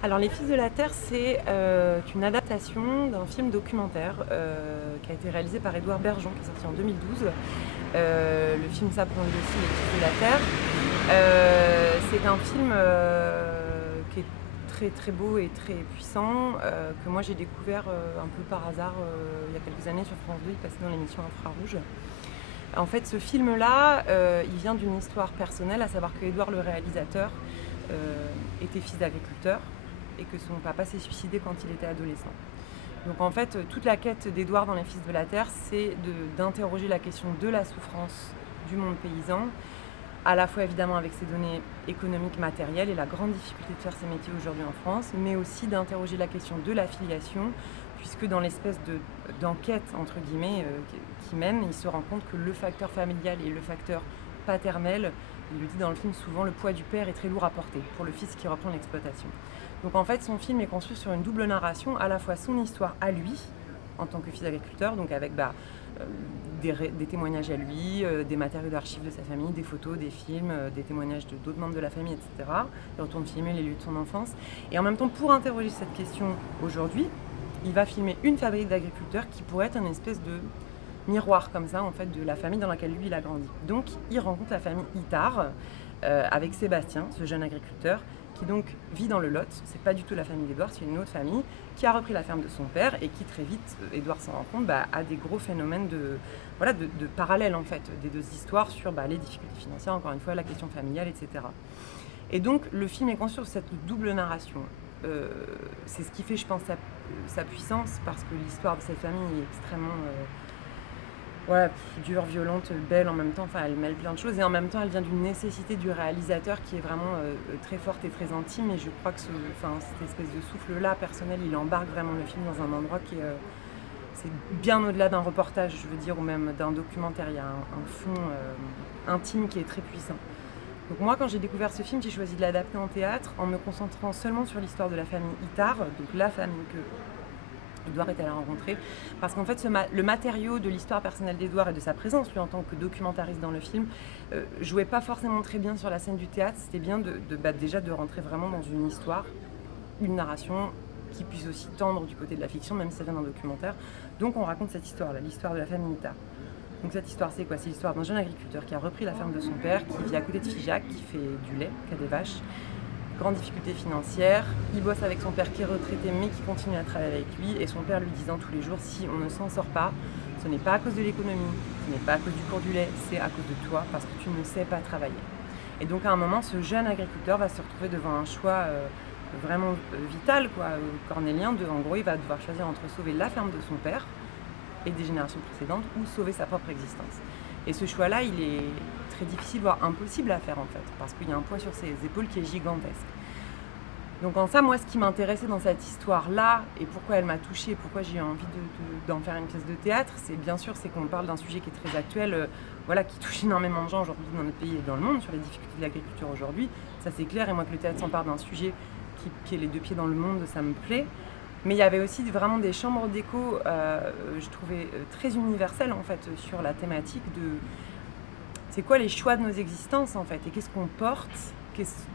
Alors, Les Fils de la Terre, c'est une adaptation d'un film documentaire qui a été réalisé par Édouard Bergeon, qui est sorti en 2012. Le film s'appelle aussi Les Fils de la Terre. C'est un film qui est très très beau et très puissant, que moi j'ai découvert un peu par hasard il y a quelques années sur France 2, il passait dans l'émission Infrarouge. En fait, ce film-là, il vient d'une histoire personnelle, à savoir que Édouard, le réalisateur, était fils d'agriculteur et que son papa s'est suicidé quand il était adolescent. Donc en fait, toute la quête d'Édouard dans Les Fils de la Terre, c'est d'interroger la question de la souffrance du monde paysan, à la fois évidemment avec ses données économiques, matérielles et la grande difficulté de faire ces métiers aujourd'hui en France, mais aussi d'interroger la question de l'affiliation, puisque dans l'espèce d'enquête, entre guillemets, qui mène, il se rend compte que le facteur familial et le facteur paternel, il le dit dans le film souvent, le poids du père est très lourd à porter pour le fils qui reprend l'exploitation. Donc en fait, son film est construit sur une double narration, à la fois son histoire à lui, en tant que fils d'agriculteur, donc avec des témoignages à lui, des matériaux d'archives de sa famille, des photos, des films, des témoignages d'autres membres de la famille, etc. Il retourne filmer les lieux de son enfance. Et en même temps, pour interroger cette question aujourd'hui, il va filmer une fabrique d'agriculteurs qui pourrait être une espèce de miroir comme ça, en fait, de la famille dans laquelle lui, il a grandi. Donc, il rencontre la famille Itard avec Sébastien, ce jeune agriculteur, qui donc vit dans le Lot. C'est pas du tout la famille d'Édouard, c'est une autre famille qui a repris la ferme de son père et qui très vite, Édouard s'en rend compte, a des gros phénomènes de parallèle en fait des deux histoires sur les difficultés financières, encore une fois, la question familiale, etc. Et donc le film est construit sur cette double narration. C'est ce qui fait, je pense, sa puissance, parce que l'histoire de cette famille est extrêmement dure, violente, belle en même temps, enfin elle mêle plein de choses et en même temps elle vient d'une nécessité du réalisateur qui est vraiment très forte et très intime, et je crois que cette espèce de souffle-là personnel, il embarque vraiment le film dans un endroit qui est c'est bien au-delà d'un reportage, je veux dire, ou même d'un documentaire. Il y a un fond intime qui est très puissant. Donc moi, quand j'ai découvert ce film, j'ai choisi de l'adapter en théâtre en me concentrant seulement sur l'histoire de la famille Itard, donc la famille que Édouard est allé rencontrer, parce qu'en fait le matériau de l'histoire personnelle d'Édouard et de sa présence, lui en tant que documentariste dans le film, jouait pas forcément très bien sur la scène du théâtre. C'était bien déjà de rentrer vraiment dans une histoire, une narration qui puisse aussi tendre du côté de la fiction, même si ça vient d'un documentaire. Donc on raconte cette histoire-là, l'histoire de la famille Itard. Donc cette histoire, c'est quoi? C'est l'histoire d'un jeune agriculteur qui a repris la ferme de son père, qui vit à côté de Figeac, qui fait du lait, qui a des vaches. Grande difficulté financière, il bosse avec son père qui est retraité mais qui continue à travailler avec lui, et son père lui disant tous les jours, si on ne s'en sort pas, ce n'est pas à cause de l'économie, ce n'est pas à cause du cours du lait, c'est à cause de toi, parce que tu ne sais pas travailler. Et donc à un moment, ce jeune agriculteur va se retrouver devant un choix vraiment vital, cornélien, en gros il va devoir choisir entre sauver la ferme de son père et des générations précédentes, ou sauver sa propre existence. Et ce choix-là, il est très difficile, voire impossible à faire en fait, parce qu'il y a un poids sur ses épaules qui est gigantesque. Donc en ça, moi, ce qui m'intéressait dans cette histoire-là, et pourquoi elle m'a touchée, et pourquoi j'ai eu envie d'en faire une pièce de théâtre, c'est bien sûr qu'on parle d'un sujet qui est très actuel, qui touche énormément de gens aujourd'hui dans notre pays et dans le monde, sur les difficultés de l'agriculture aujourd'hui. Ça c'est clair, et moi que le théâtre s'empare d'un sujet qui est les deux pieds dans le monde, ça me plaît. Mais il y avait aussi vraiment des chambres d'écho, je trouvais très universelles en fait, sur la thématique de c'est quoi les choix de nos existences en fait, et qu'est-ce qu'on porte,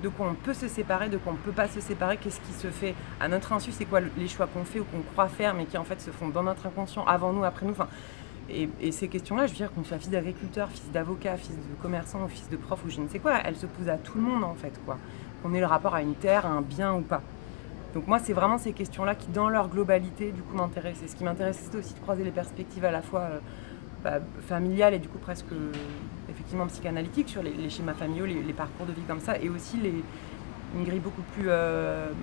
de quoi on peut se séparer, de quoi on ne peut pas se séparer, qu'est-ce qui se fait à notre insu, c'est quoi les choix qu'on fait ou qu'on croit faire mais qui en fait se font dans notre inconscient, avant nous, après nous. Et ces questions-là, je veux dire, qu'on soit fils d'agriculteur, fils d'avocat, fils de commerçant, fils de prof ou je ne sais quoi, elles se posent à tout le monde en fait, qu'on ait le rapport à une terre, à un bien ou pas. Donc moi, c'est vraiment ces questions-là qui, dans leur globalité, du coup, m'intéressaient. Ce qui m'intéressait, c'était aussi de croiser les perspectives à la fois familiales et du coup presque effectivement psychanalytiques sur les schémas familiaux, les parcours de vie comme ça, et aussi une grille beaucoup plus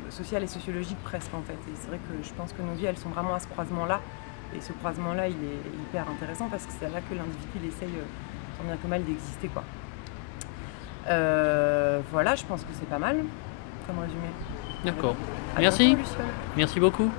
sociale et sociologique presque en fait. Et c'est vrai que je pense que nos vies, elles sont vraiment à ce croisement-là. Et ce croisement-là, il est hyper intéressant parce que c'est là que l'individu, il essaye, tant bien que mal, d'exister, quoi. Voilà, je pense que c'est pas mal comme résumé. D'accord. À Merci. bientôt, Luciole. Merci beaucoup.